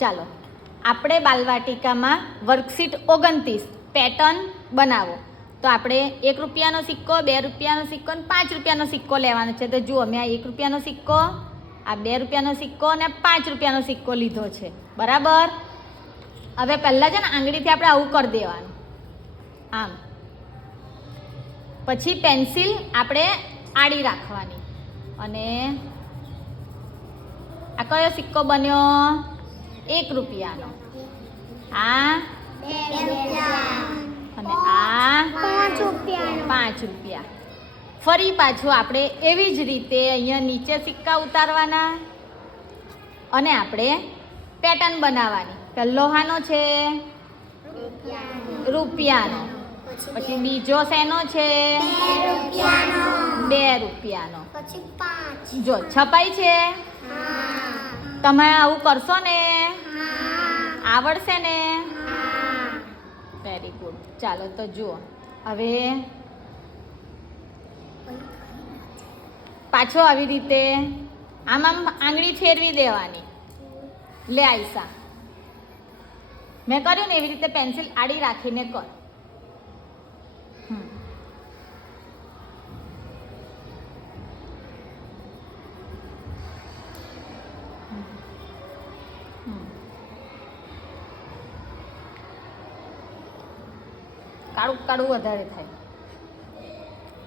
ચાલો આપણે બાલવાટિકામાં worksheet 29 pattern બનાવો. તો આપણે 1 રૂપિયાનો સિક્કો, 2 રૂપિયાનો સિક્કો અને 5 રૂપિયાનો સિક્કો લેવાનો છે. તો જુઓ, મેં આ 1 રૂપિયાનો સિક્કો, આ 2 રૂપિયાનો સિક્કો અને 5 રૂપિયાનો સિક્કો લીધો છે. બરાબર. હવે પહેલાં છે ને આંગળીથી આપણે આવું કરી દેવાનું, આમ. પછી પેન્સિલ આપણે આડી રાખવાની અને આ કયો સિક્કો બન્યો? 1 રૂપિયાનો. આ 2 રૂપિયા અને આ 5 રૂપિયા 5 રૂપિયા. ફરી પાછું આપણે એવી જ રીતે અહીંયા નીચે સિક્કા ઉતારવાના અને આપણે પેટર્ન બનાવવાની. પહેલો હાનો છે? રૂપિયાનો. પછી બીજો શેનો છે? 2 રૂપિયાનો. પછી 5. જો છપાય છે? તમે આવું કરશો ને? આવડશે ને? Very good. ચાલો તો જુઓ, હવે પાછો આવી રીતે આમ આમ આંગળી ફેરવી દેવાની. લે આયસા, મેં કર્યું ને એવી રીતે પેન્સિલ આડી રાખીને કર. કાળું કાળું વધારે થાય.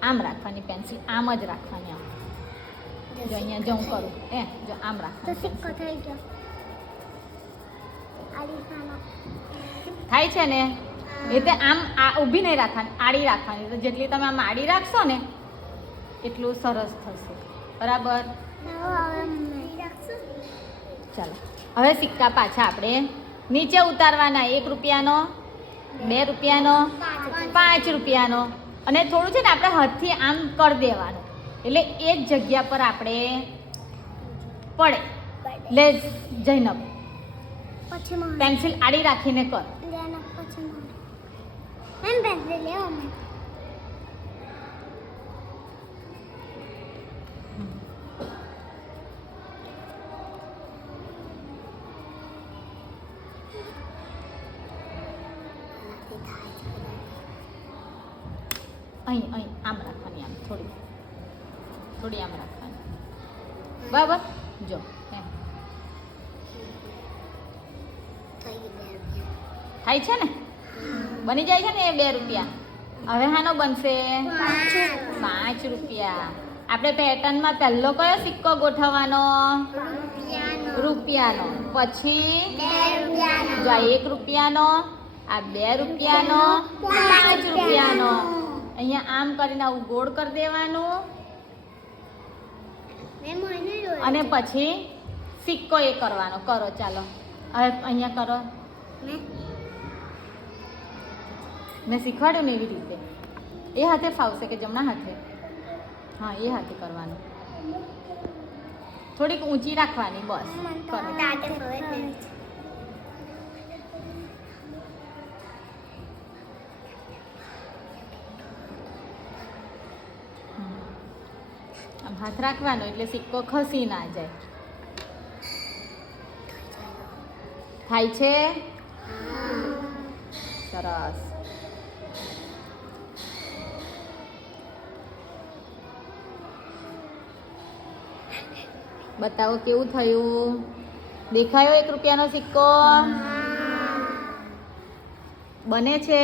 આમ રાખવાની પેન્સિલ, આમ જ રાખવાની. આમ જો અહીંયા જો હું કરું જો આમ તો રાખવાની. સિક્કો થઈ ગયો. આલીસાનો થાય છે ને? એટલે આમ ઊભી નહીં રાખવાની, આડી રાખવાની. તો જેટલી તમે આમ આડી રાખશો ને એટલું સરસ થશે. બરાબર. ચાલો હવે સિક્કા પાછા આપણે નીચે ઉતારવાના. 1 રૂપિયાનો, 2 રૂપિયાનો, 5 રૂપિયાનો. અને થોડું છે ને આપણે હાથથી આમ કરી દેવાનું, એટલે એ જ જગ્યા પર આપણે પડે. લે જૈનબ, પછી માં પેન્સિલ આડી રાખીને કર. લેના પછી માં પેન્સિલ લેવો મેં. અહીં અહીં આમ રાખવાની, આમ થોડી થોડી આમ રાખવાની. બરાબર. જો એમ થાય છે ને? બની જાય છે ને એ 2 રૂપિયા. હવે હાનો બનશે? 5 રૂપિયા. આપણે પેટર્નમાં પહેલો કયો સિક્કો ગોઠવવાનો? રૂપિયાનો. પછી જો 1 રૂપિયાનો, આ 2 રૂપિયાનો, 5 રૂપિયાનો. અહીંયા આમ કરીને આવું ગોળ કરી દેવાનું અને પછી સિક્કો એ કરવાનો. કરો ચાલો, હવે અહીંયા કરો. મેં શીખવાડ્યું ને એવી રીતે. એ હાથે ફાવશે કે જમણા હાથે? હા, એ હાથે કરવાનું. થોડીક ઊંચી રાખવાની, બસ. કરો. આમ હાથ રાખવાનો એટલે સિક્કો ખસી ના જાય. થાય છે? સરસ. બતાવો કેવું થયું? દેખાયો 1 રૂપિયાનો સિક્કો? બને છે?